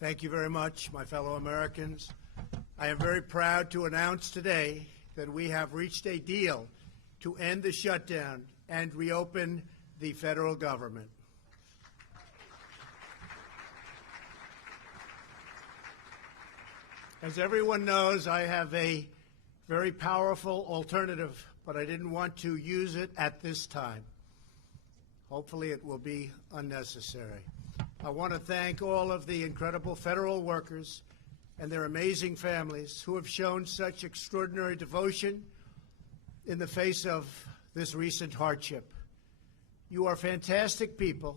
Thank you very much, my fellow Americans. I am very proud to announce today that we have reached a deal to end the shutdown and reopen the federal government. As everyone knows, I have a very powerful alternative, but I didn't want to use it at this time. Hopefully it will be unnecessary. I want to thank all of the incredible federal workers and their amazing families who have shown such extraordinary devotion in the face of this recent hardship. You are fantastic people.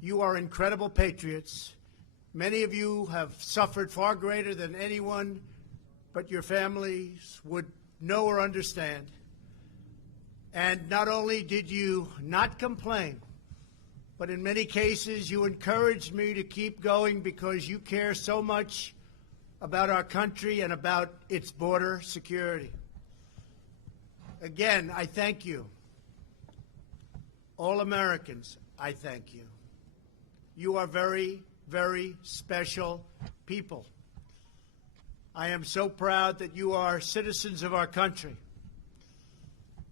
You are incredible patriots. Many of you have suffered far greater than anyone but your families would know or understand. And not only did you not complain, but in many cases you encouraged me to keep going because you care so much about our country and about its border security. Again, I thank you. All Americans, I thank you. You are very, very special people. I am so proud that you are citizens of our country.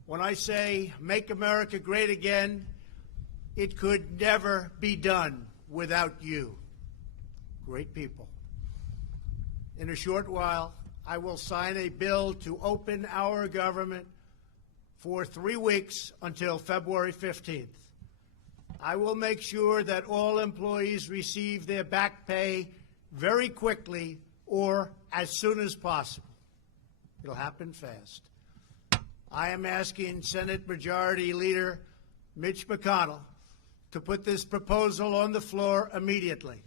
When I say make America great again, it could never be done without you. Great people. In a short while, I will sign a bill to open our government for 3 weeks until February 15th. I will make sure that all employees receive their back pay very quickly or as soon as possible. It'll happen fast. I am asking Senate Majority Leader Mitch McConnell to put this proposal on the floor immediately.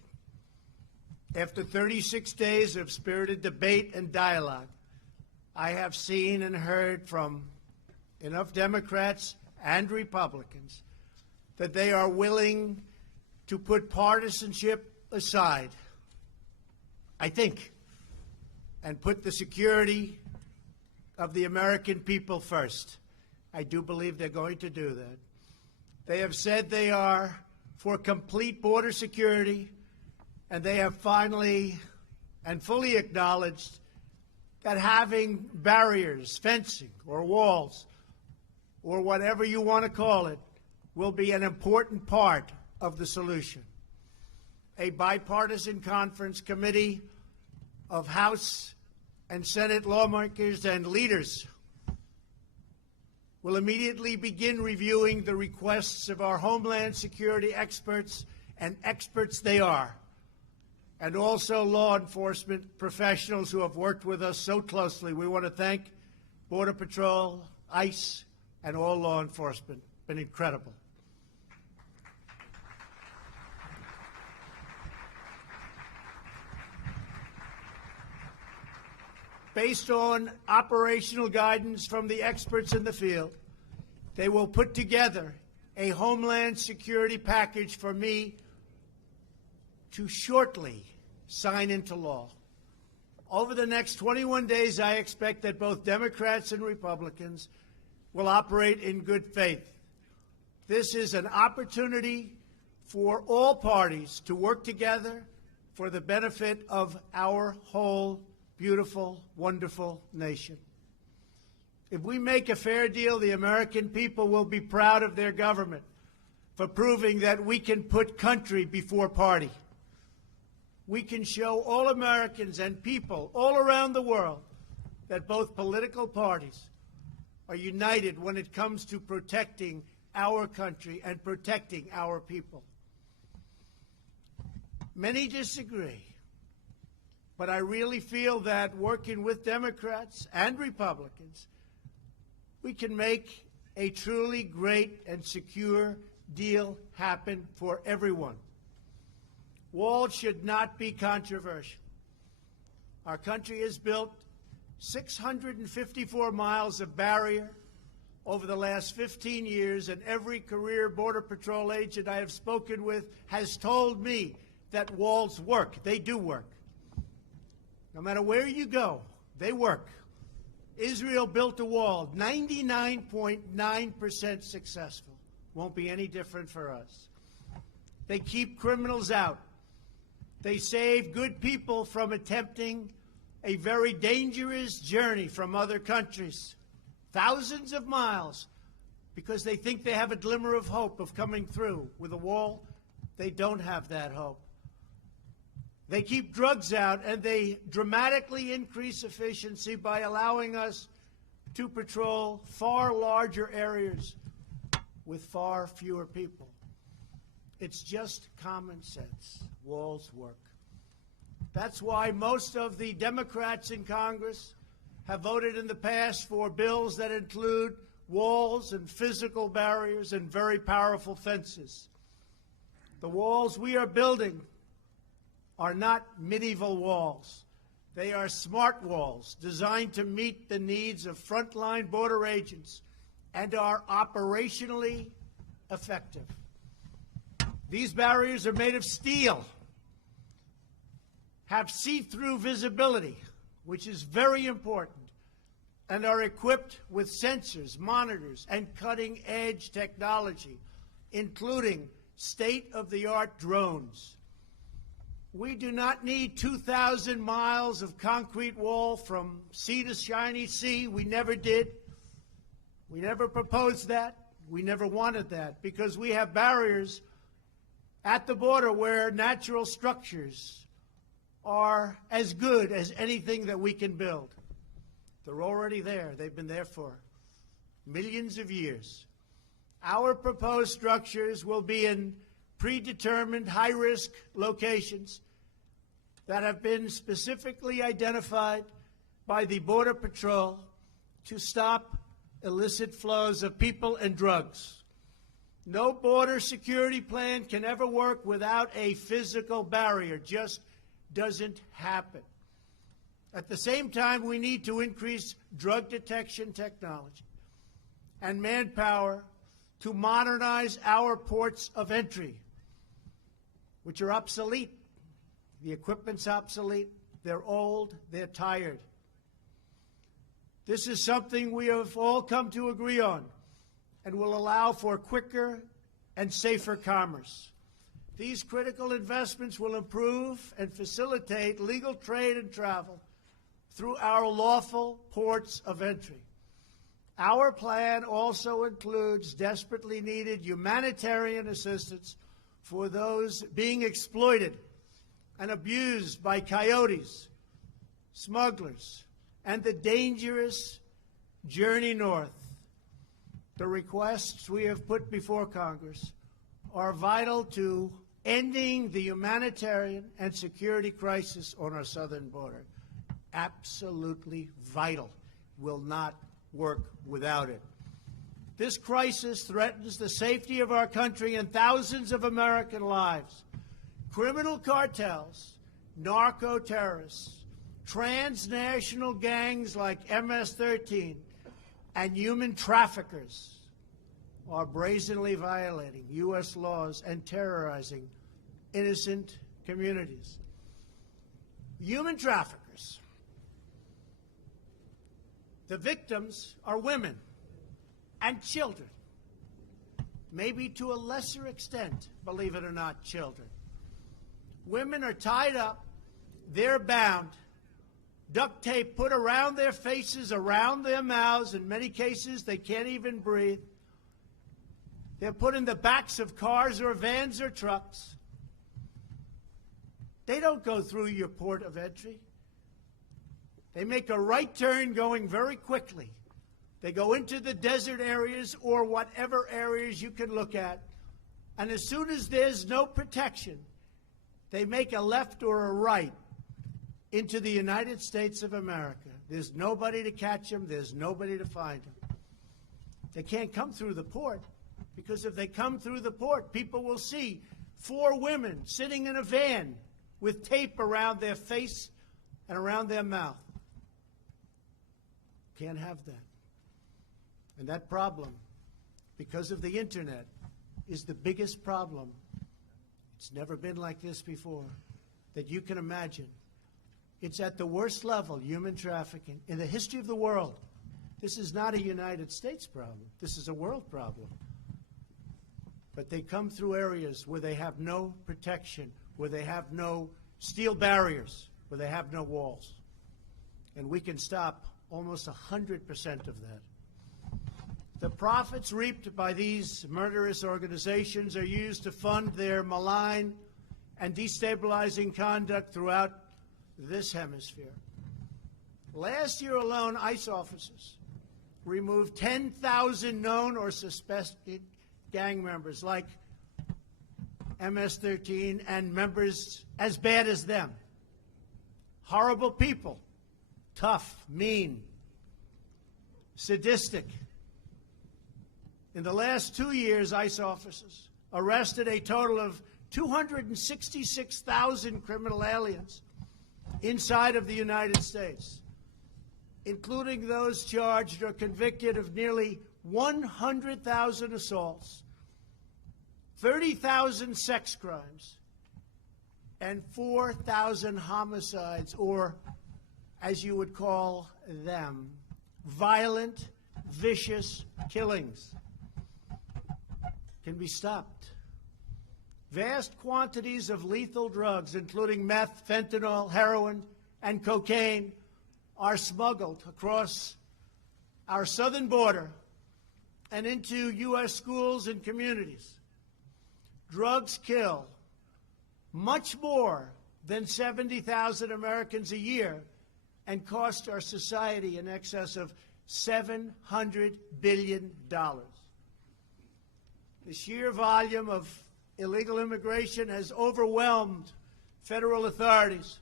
After 36 days of spirited debate and dialogue, I have seen and heard from enough Democrats and Republicans that they are willing to put partisanship aside, I think, and put the security of the American people first. I do believe they're going to do that. They have said they are for complete border security, and they have finally and fully acknowledged that having barriers, fencing, or walls, or whatever you want to call it, will be an important part of the solution. A bipartisan conference committee of House and Senate lawmakers and leaders will immediately begin reviewing the requests of our Homeland Security experts, and experts they are, and also law enforcement professionals who have worked with us so closely. We want to thank Border Patrol, ICE, and all law enforcement. Been incredible. Based on operational guidance from the experts in the field, they will put together a Homeland Security package for me to shortly sign into law. Over the next 21 days, I expect that both Democrats and Republicans will operate in good faith. This is an opportunity for all parties to work together for the benefit of our whole beautiful, wonderful nation. If we make a fair deal, the American people will be proud of their government for proving that we can put country before party. We can show all Americans and people all around the world that both political parties are united when it comes to protecting our country and protecting our people. Many disagree. But I really feel that working with Democrats and Republicans, we can make a truly great and secure deal happen for everyone. Walls should not be controversial. Our country has built 654 miles of barrier over the last 15 years, and every career Border Patrol agent I have spoken with has told me that walls work. They do work. No matter where you go, they work. Israel built a wall, 99.9% successful. Won't be any different for us. They keep criminals out. They save good people from attempting a very dangerous journey from other countries, thousands of miles, because they think they have a glimmer of hope of coming through. With a wall, they don't have that hope. They keep drugs out, and they dramatically increase efficiency by allowing us to patrol far larger areas with far fewer people. It's just common sense. Walls work. That's why most of the Democrats in Congress have voted in the past for bills that include walls and physical barriers and very powerful fences. The walls we are building are not medieval walls. They are smart walls designed to meet the needs of frontline border agents and are operationally effective. These barriers are made of steel, have see-through visibility, which is very important, and are equipped with sensors, monitors, and cutting-edge technology, including state-of-the-art drones. We do not need 2,000 miles of concrete wall from sea to shiny sea. We never did. We never proposed that. We never wanted that, because we have barriers at the border where natural structures are as good as anything that we can build. They're already there. They've been there for millions of years. Our proposed structures will be in predetermined high-risk locations that have been specifically identified by the Border Patrol to stop illicit flows of people and drugs. No border security plan can ever work without a physical barrier. Just doesn't happen. At the same time, we need to increase drug detection technology and manpower to modernize our ports of entry, which are obsolete. The equipment's obsolete. They're old. They're tired. This is something we have all come to agree on and will allow for quicker and safer commerce. These critical investments will improve and facilitate legal trade and travel through our lawful ports of entry. Our plan also includes desperately needed humanitarian assistance for those being exploited and abused by coyotes, smugglers, and the dangerous journey north. The requests we have put before Congress are vital to ending the humanitarian and security crisis on our southern border. Absolutely vital. Will not work without it. This crisis threatens the safety of our country and thousands of American lives. Criminal cartels, narco-terrorists, transnational gangs like MS-13, and human traffickers are brazenly violating U.S. laws and terrorizing innocent communities. Human traffickers. The victims are women and children, maybe to a lesser extent, believe it or not, children. Women are tied up, they're bound, duct tape put around their faces, around their mouths. In many cases, they can't even breathe. They're put in the backs of cars or vans or trucks. They don't go through your port of entry. They make a right turn going very quickly. They go into the desert areas or whatever areas you can look at. And as soon as there's no protection, they make a left or a right into the United States of America. There's nobody to catch them. There's nobody to find them. They can't come through the port, because if they come through the port, people will see 4 women sitting in a van with tape around their face and around their mouth. Can't have that. And that problem, because of the internet, is the biggest problem. It's never been like this before that you can imagine. It's at the worst level, human trafficking, in the history of the world. This is not a United States problem. This is a world problem. But they come through areas where they have no protection, where they have no steel barriers where they have no walls. And we can stop almost 100% of that. The profits reaped by these murderous organizations are used to fund their malign and destabilizing conduct throughout this hemisphere. Last year alone, ICE officers removed 10,000 known or suspected gang members like MS-13 and members as bad as them. Horrible people, tough, mean, sadistic. In the last 2 years, ICE officers arrested a total of 266,000 criminal aliens inside of the United States, including those charged or convicted of nearly 100,000 assaults, 30,000 sex crimes, and 4,000 homicides, or, as you would call them, violent, vicious killings. Can be stopped. Vast quantities of lethal drugs, including meth, fentanyl, heroin, and cocaine, are smuggled across our southern border and into U.S. schools and communities. Drugs kill much more than 70,000 Americans a year and cost our society in excess of $700 billion. The sheer volume of illegal immigration has overwhelmed federal authorities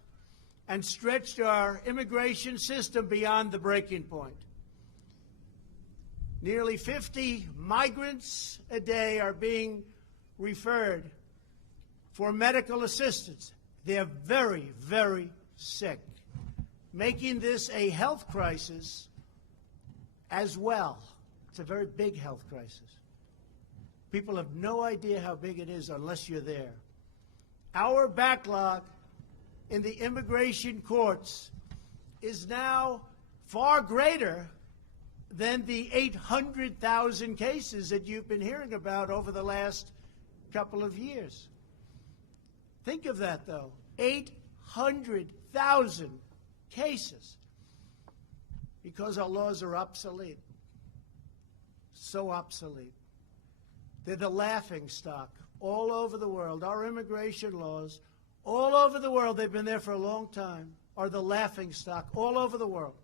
and stretched our immigration system beyond the breaking point. Nearly 50 migrants a day are being referred for medical assistance. They're very, very sick, making this a health crisis as well. It's a very big health crisis. People have no idea how big it is unless you're there. Our backlog in the immigration courts is now far greater than the 800,000 cases that you've been hearing about over the last couple of years. Think of that, though. 800,000 cases because our laws are obsolete. So obsolete. They're the laughing stock all over the world. Our immigration laws, all over the world, they've been there for a long time, are the laughing stock all over the world.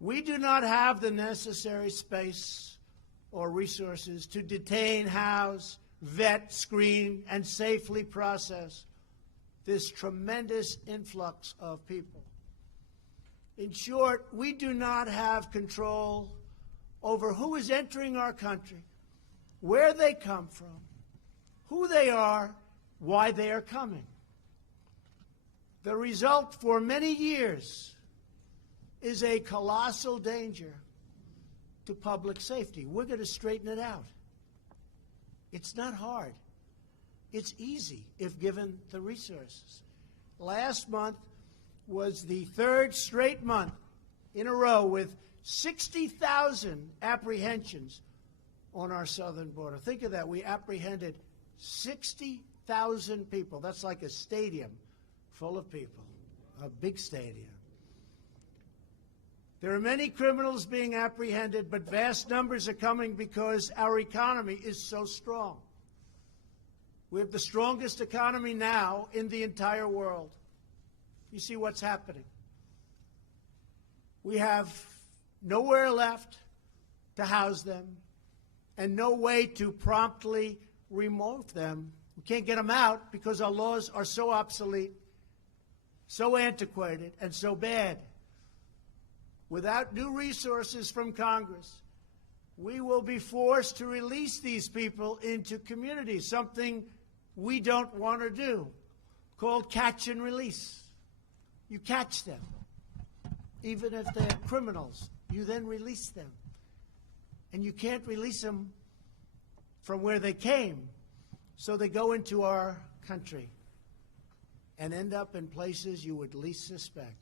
We do not have the necessary space or resources to detain, house, vet, screen, and safely process this tremendous influx of people. In short, we do not have control over who is entering our country, where they come from, who they are, why they are coming. The result for many years is a colossal danger to public safety. We're going to straighten it out. It's not hard. It's easy if given the resources. Last month was the third straight month in a row with 60,000 apprehensions on our southern border. Think of that. We apprehended 60,000 people. That's like a stadium full of people, a big stadium. There are many criminals being apprehended, but vast numbers are coming because our economy is so strong. We have the strongest economy now in the entire world. You see what's happening. We have nowhere left to house them and no way to promptly remove them. We can't get them out because our laws are so obsolete, so antiquated, and so bad. Without new resources from Congress, we will be forced to release these people into communities, something we don't want to do, called catch and release. You catch them. Even if they're criminals, you then release them. And you can't release them from where they came, so they go into our country and end up in places you would least suspect.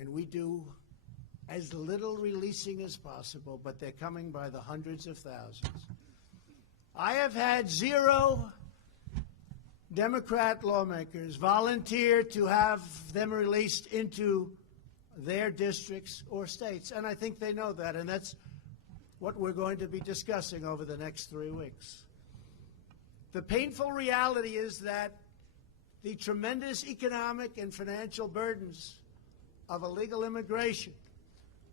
And we do as little releasing as possible, but they're coming by the hundreds of thousands. I have had zero Democrat lawmakers volunteer to have them released into their districts or states. And I think they know that, and that's what we're going to be discussing over the next 3 weeks. The painful reality is that the tremendous economic and financial burdens of illegal immigration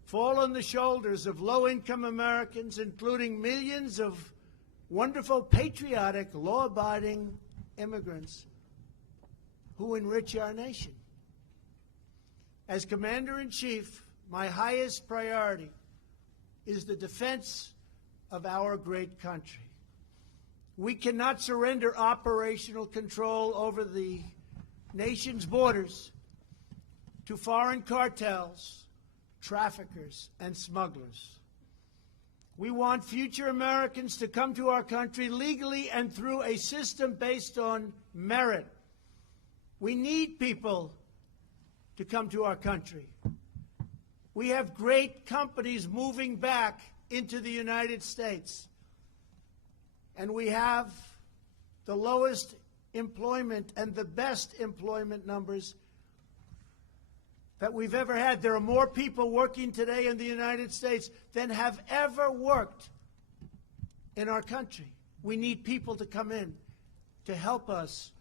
fall on the shoulders of low-income Americans, including millions of wonderful, patriotic, law-abiding immigrants who enrich our nation. As Commander-in-Chief, my highest priority is the defense of our great country. We cannot surrender operational control over the nation's borders to foreign cartels, traffickers, and smugglers. We want future Americans to come to our country legally and through a system based on merit. We need people to come to our country. We have great companies moving back into the United States. And we have the lowest employment and the best employment numbers that we've ever had. There are more people working today in the United States than have ever worked in our country. We need people to come in to help us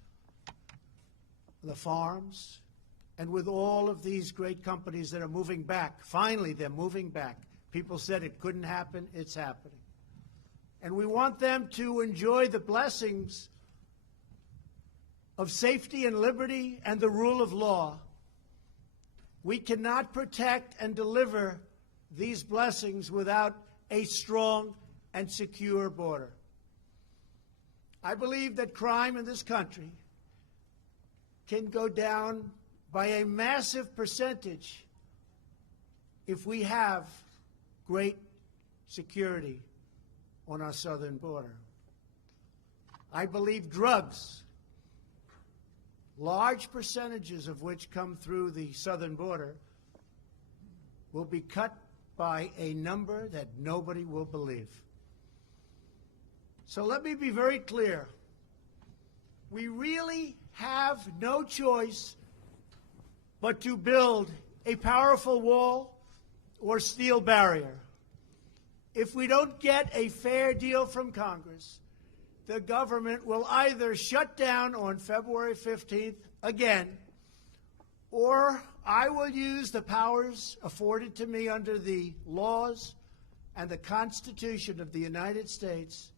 on the farms and with all of these great companies that are moving back. Finally, they're moving back. People said it couldn't happen. It's happening. And we want them to enjoy the blessings of safety and liberty and the rule of law. We cannot protect and deliver these blessings without a strong and secure border. I believe that crime in this country can go down by a massive percentage if we have great security on our southern border. I believe drugs, large percentages of which come through the southern border, will be cut by a number that nobody will believe. So let me be very clear. We really have no choice but to build a powerful wall or steel barrier. If we don't get a fair deal from Congress, the government will either shut down on February 15th again, or I will use the powers afforded to me under the laws and the Constitution of the United States